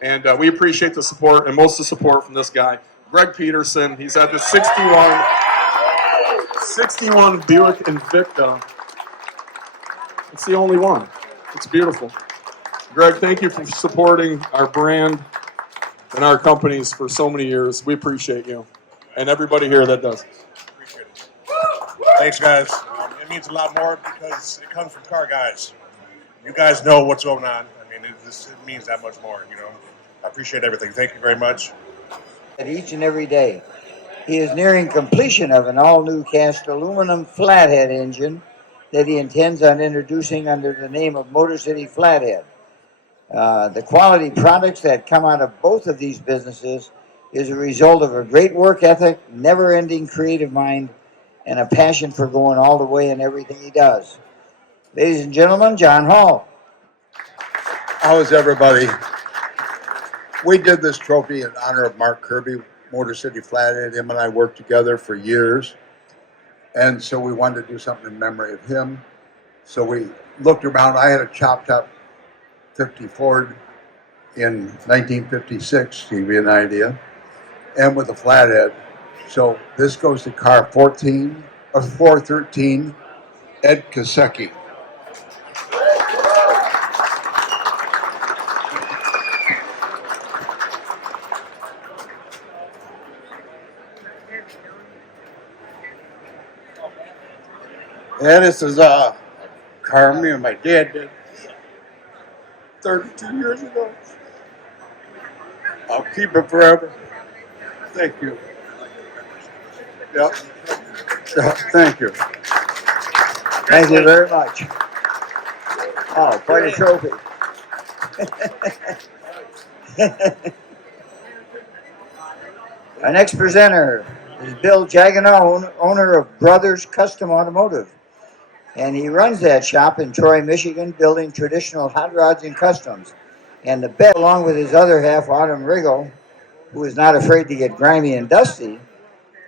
And we appreciate the support, and most of the support from this guy, Greg Peterson. He's had the 61 Buick Invicta. It's the only one. It's beautiful. Greg, thank you for supporting our brand and our companies for so many years. We appreciate you, and everybody here that does. Thanks, guys. It means a lot more because it comes from car guys. You guys know what's going on. I mean, it means that much more, you know. I appreciate everything. Thank you very much. Each and every day. He is nearing completion of an all-new cast aluminum flathead engine that he intends on introducing under the name of Motor City Flathead. The quality products that come out of both of these businesses is a result of a great work ethic, never-ending creative mind, and a passion for going all the way in everything he does. Ladies and gentlemen, John Hall. How's everybody? We did this trophy in honor of Mark Kirby, Motor City Flathead. Him and I worked together for years. And so we wanted to do something in memory of him. So we looked around. I had a chopped up 50 Ford in 1956, to give you an idea, and with a flathead. So this goes to car 413, Ed Kasecki. Yeah, this is a car me and my dad did 32 years ago. I'll keep it forever. Thank you. Yep. Thank you. Thank you very much. Oh, quite a trophy. Our next presenter is Bill Jagano, owner of Brothers Custom Automotive. And he runs that shop in Troy, Michigan, building traditional hot rods and customs. And the best, along with his other half, Autumn Riggle, who is not afraid to get grimy and dusty,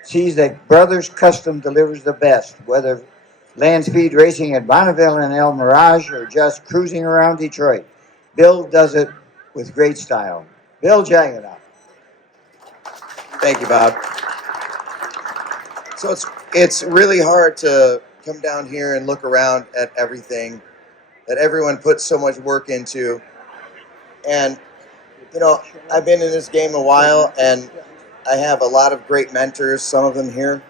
sees that Brothers Custom delivers the best, whether land speed racing at Bonneville and El Mirage or just cruising around Detroit. Bill does it with great style. Bill Jagano. Thank you, Bob. So it's really hard to come down here and look around at everything that everyone puts so much work into. And, you know, I've been in this game a while, and I have a lot of great mentors, some of them here,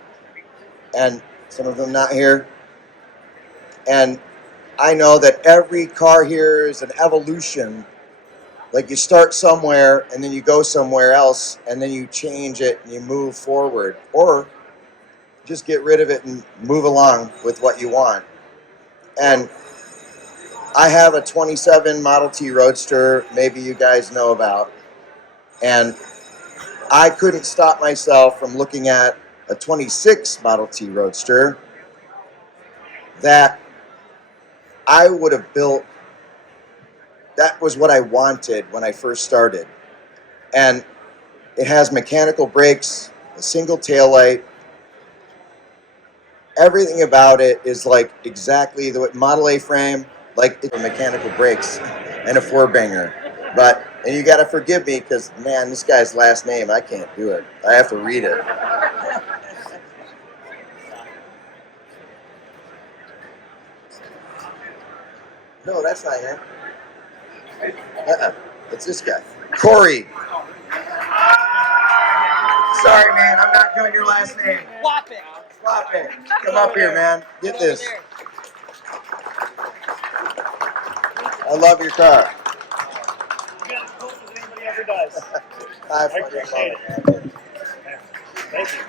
and some of them not here. And I know that every car here is an evolution. Like you start somewhere, and then you go somewhere else, and then you change it, and you move forward. Or just get rid of it and move along with what you want. And I have a 27 Model T Roadster, maybe you guys know about. And I couldn't stop myself from looking at a 26 Model T Roadster that I would have built. That was what I wanted when I first started. And it has mechanical brakes, a single taillight. Everything about it is like exactly the Model A frame, like mechanical brakes and a four-banger. And you got to forgive me because, man, this guy's last name, I can't do it. I have to read it. No, that's not him. It's this guy. Corey. Sorry, man. I'm not doing your last name. Swap it. Swap it. Come up here, man. Get this. I love your car. Anybody ever does. I appreciate it, man. Thank you.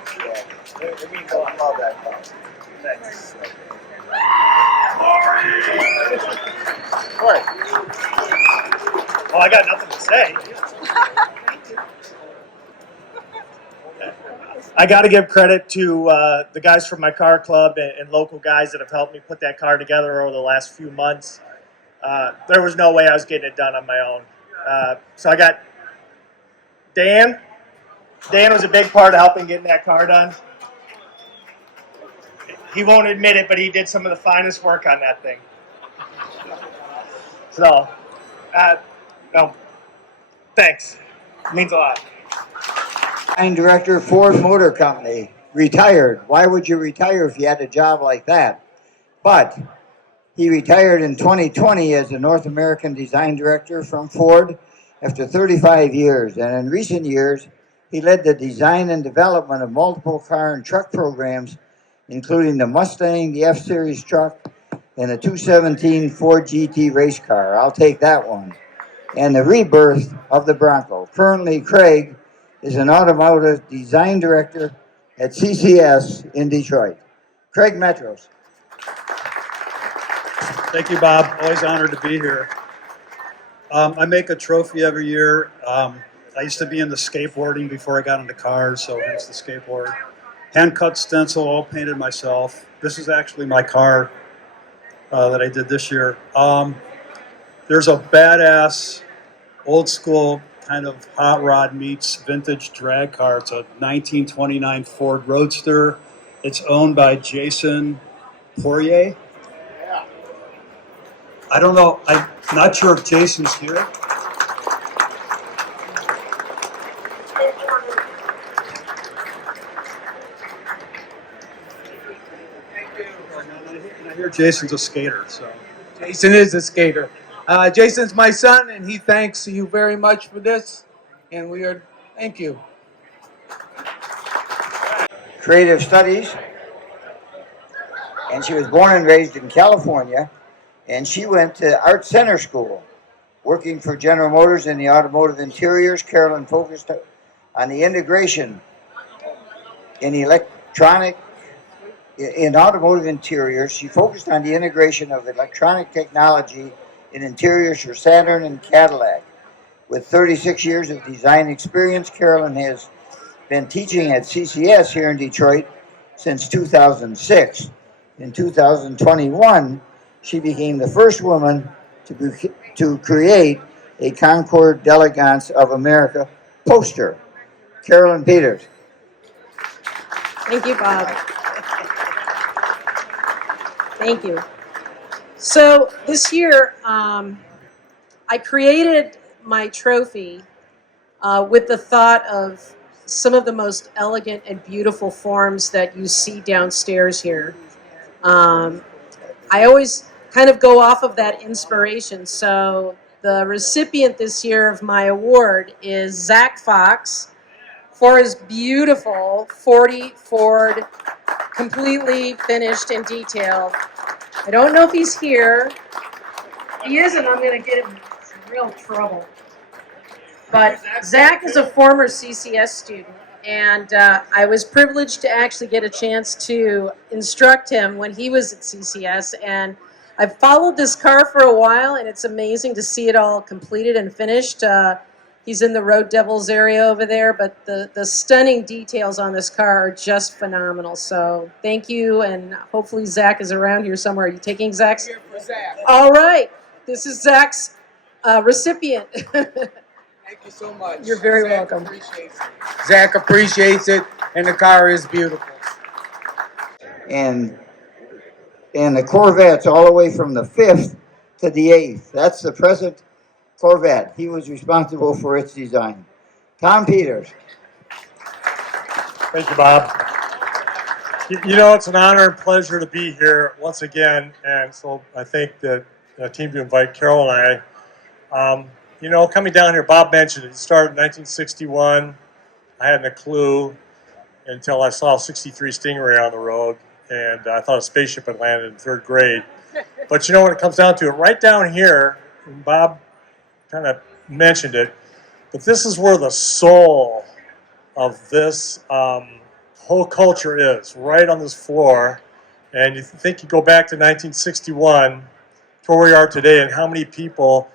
It means a I lot. love that car. Thanks. Corey. Well, I got nothing to say. I got to give credit to the guys from my car club and local guys that have helped me put that car together over the last few months. There was no way I was getting it done on my own. So I got Dan. Dan was a big part of helping getting that car done. He won't admit it, but he did some of the finest work on that thing. So, no, thanks. It means a lot. Design director, Ford Motor Company, retired. Why would you retire if you had a job like that? But he retired in 2020 as the North American design director from Ford after 35 years. And in recent years, he led the design and development of multiple car and truck programs, including the Mustang, the F-Series truck, and the 217 Ford GT race car. I'll take that one. And the rebirth of the Bronco. Currently, Craig is an automotive design director at CCS in Detroit. Craig Metros. Thank you, Bob. Always honored to be here. I make a trophy every year. I used to be into skateboarding before I got into cars, so here's the skateboard. Hand-cut stencil, all painted myself. This is actually my car that I did this year. There's a badass, old-school kind of hot rod meets vintage drag car. It's a 1929 Ford Roadster. It's owned by Jason Poirier. I don't know. I'm not sure if Jason's here. I hear Jason's a skater, so. Jason is a skater. Jason's my son, and he thanks you very much for this. And thank you. Creative Studies. And she was born and raised in California. And she went to Art Center School. Working for General Motors in the automotive interiors, Carolyn focused on the integration in automotive interiors. She focused on the integration of electronic technology in interiors for Saturn and Cadillac. With 36 years of design experience, Carolyn has been teaching at CCS here in Detroit since 2006. In 2021, she became the first woman to create a Concord d'Elegance of America poster. Carolyn Peters. Thank you, Bob. Thank you. So this year, I created my trophy with the thought of some of the most elegant and beautiful forms that you see downstairs here. I always kind of go off of that inspiration. So the recipient this year of my award is Zach Fox for his beautiful 40 Ford, completely finished in detail. I don't know if he's here. If he isn't, I'm going to get him in some real trouble. But Zach is a former CCS student, and I was privileged to actually get a chance to instruct him when he was at CCS. And I've followed this car for a while, and it's amazing to see it all completed and finished. He's in the Road Devils area over there, but the stunning details on this car are just phenomenal. So thank you, and hopefully Zach is around here somewhere. Are you taking Zach's? Here for Zach. All right. This is Zach's recipient. Thank you so much. You're very Zach welcome. Appreciates it. Zach appreciates it, and the car is beautiful. And the Corvettes all the way from the 5th to the 8th. That's the present Corvette. He was responsible for its design. Tom Peters. Thank you, Bob. You know, it's an honor and pleasure to be here once again, and so I think that team to invite Carol and I. Coming down here, Bob mentioned it started in 1961. I hadn't a clue until I saw a 63 Stingray on the road, and I thought a spaceship had landed in 3rd grade. But when it comes down to it, right down here, and Bob kind of mentioned it, but this is where the soul of this whole culture is, right on this floor. And you think you go back to 1961 to where we are today, and how many people,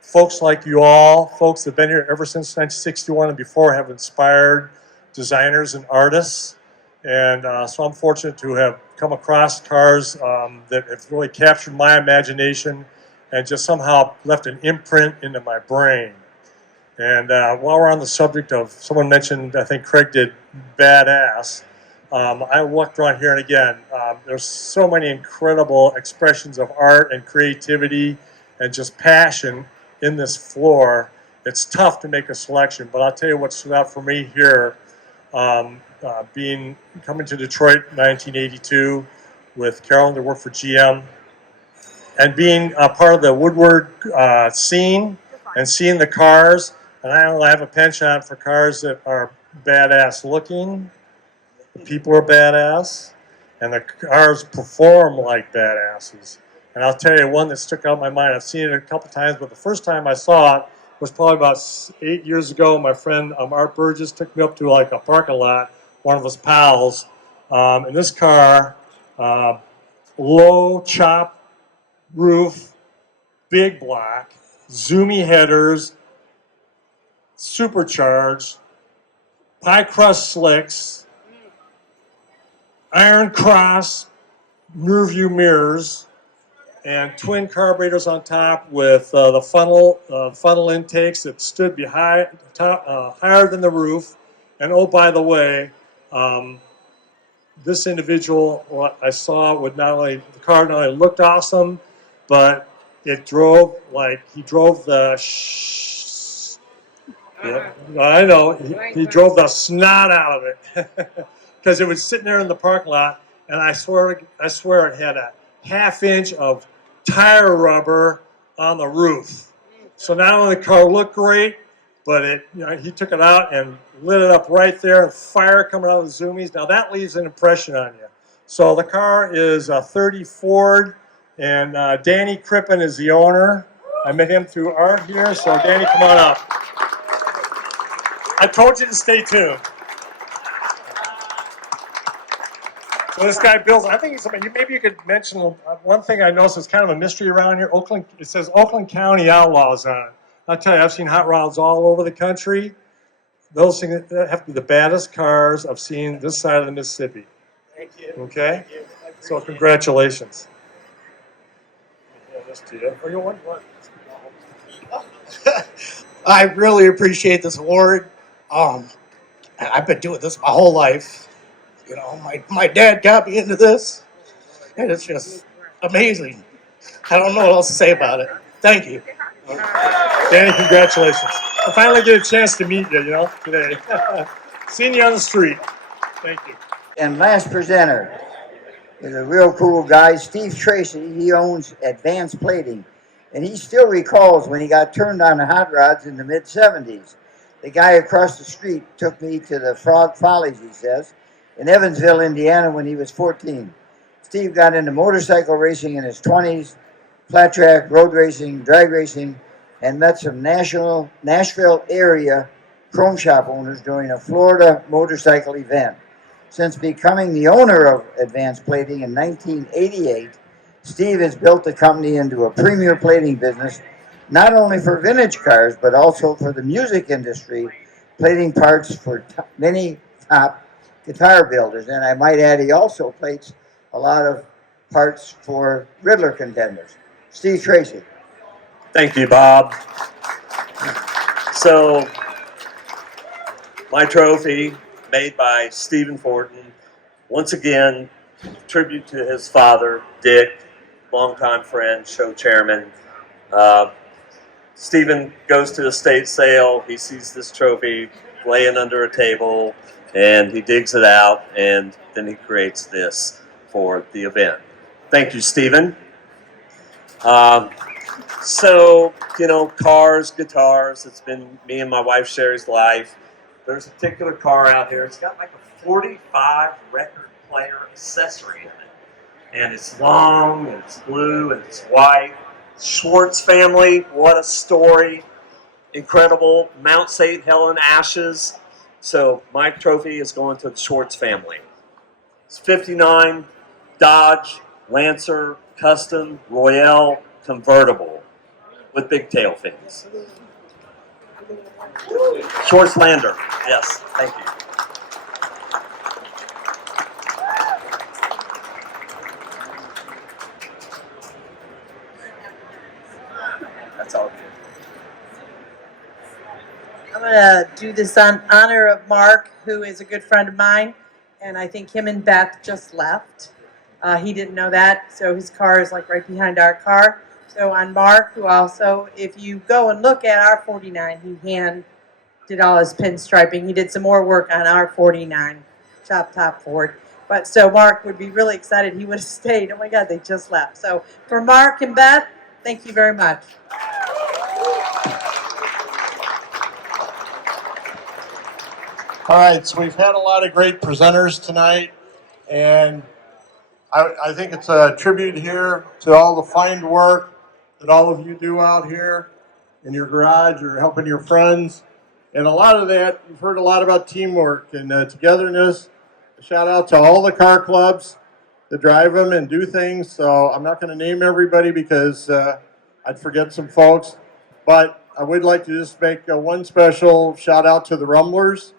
folks like you all, folks that have been here ever since 1961 and before, have inspired designers and artists. And so I'm fortunate to have come across cars that have really captured my imagination and just somehow left an imprint into my brain. And while we're on the subject of, someone mentioned, I think Craig did, badass. I walked around here, and again, there's so many incredible expressions of art and creativity and just passion in this floor. It's tough to make a selection, but I'll tell you what stood out for me here, coming to Detroit in 1982 with Carolyn to work for GM, and being a part of the Woodward scene and seeing the cars. And I have a penchant for cars that are badass looking, the people are badass, and the cars perform like badasses. And I'll tell you one that stuck out in my mind. I've seen it a couple times, but the first time I saw it was probably about 8 years ago. My friend Art Burgess took me up to like a parking lot, one of his pals. And this car, low chop roof, big block, zoomy headers, supercharged, pie crust slicks, iron cross, rear view mirrors, and twin carburetors on top with the funnel intakes that stood higher than the roof. And oh, by the way, this individual, what I saw, the car not only looked awesome, but it drove like he drove the. Yeah, I know he drove the snot out of it because it was sitting there in the parking lot, and I swear it had a half-inch of tire rubber on the roof. So not only the car looked great, but he took it out and lit it up right there, and fire coming out of the zoomies. Now that leaves an impression on you. So the car is a 30 Ford, and Danny Crippen is the owner. I met him through Art here, so Danny, come on up. I told you to stay tuned. So this guy builds, I think he's somebody, maybe you could mention one thing I noticed is kind of a mystery around here. It says Oakland County Outlaws on it. I'll tell you, I've seen hot rods all over the country. Those things that have to be the baddest cars I've seen this side of the Mississippi. Thank you. Okay? Thank you. So congratulations. Yeah, this to you. Oh, you want what? I really appreciate this award. I've been doing this my whole life. My dad got me into this, and it's just amazing. I don't know what else to say about it. Thank you. Danny, congratulations. I finally get a chance to meet you, today. Seeing you on the street. Thank you. And last presenter is a real cool guy, Steve Tracy. He owns Advanced Plating. And he still recalls when he got turned on the hot rods in the mid-'70s. The guy across the street took me to the Frog Follies, he says, in Evansville, Indiana when he was 14. Steve got into motorcycle racing in his 20s, flat track, road racing, drag racing, and met some Nashville area chrome shop owners during a Florida motorcycle event. Since becoming the owner of Advanced Plating in 1988, Steve has built the company into a premier plating business, not only for vintage cars, but also for the music industry, plating parts for many top guitar builders. And I might add, he also plates a lot of parts for Riddler contenders. Steve Tracy. Thank you, Bob. So, my trophy, made by Stephen Fortin, once again, tribute to his father, Dick, longtime friend, show chairman. Stephen goes to the estate sale. He sees this trophy laying under a table, and he digs it out, and then he creates this for the event. Thank you, Stephen. So, you know, cars, guitars, it's been me and my wife Sherry's life. There's a particular car out here. It's got like a 45 record player accessory in it. And it's long, and it's blue, and it's white. Schwartz family, what a story. Incredible. Mount St. Helen ashes. So my trophy is going to the Schwartz family. It's 59 Dodge Lancer Custom Royale convertible with big tail fins. Schwartz Lander. Yes, thank you. That's all. I'm going to do this on honor of Mark, who is a good friend of mine, and I think him and Beth just left. He didn't know that, so his car is like right behind our car. So on Mark, who also, if you go and look at our 49, he hand did all his pinstriping. He did some more work on our 49 Chop Top Ford. But so Mark would be really excited. He would have stayed. Oh my God, they just left. So for Mark and Beth, thank you very much. All right, so we've had a lot of great presenters tonight, and I think it's a tribute here to all the fine work that all of you do out here in your garage or helping your friends. And a lot of that, you've heard a lot about teamwork and togetherness. A shout out to all the car clubs that drive them and do things. So I'm not going to name everybody because I'd forget some folks. But I would like to just make one special shout out to the Rumblers.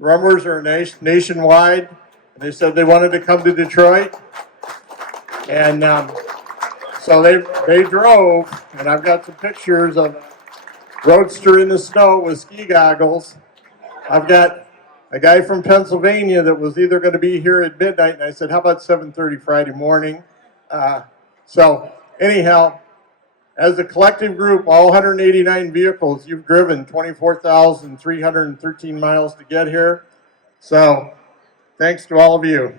Rumblers are nationwide. And they said they wanted to come to Detroit. And so they drove, and I've got some pictures of a roadster in the snow with ski goggles. I've got a guy from Pennsylvania that was either going to be here at midnight, and I said, how about 7:30 Friday morning? So anyhow, as a collective group, all 189 vehicles, you've driven 24,313 miles to get here. So thanks to all of you.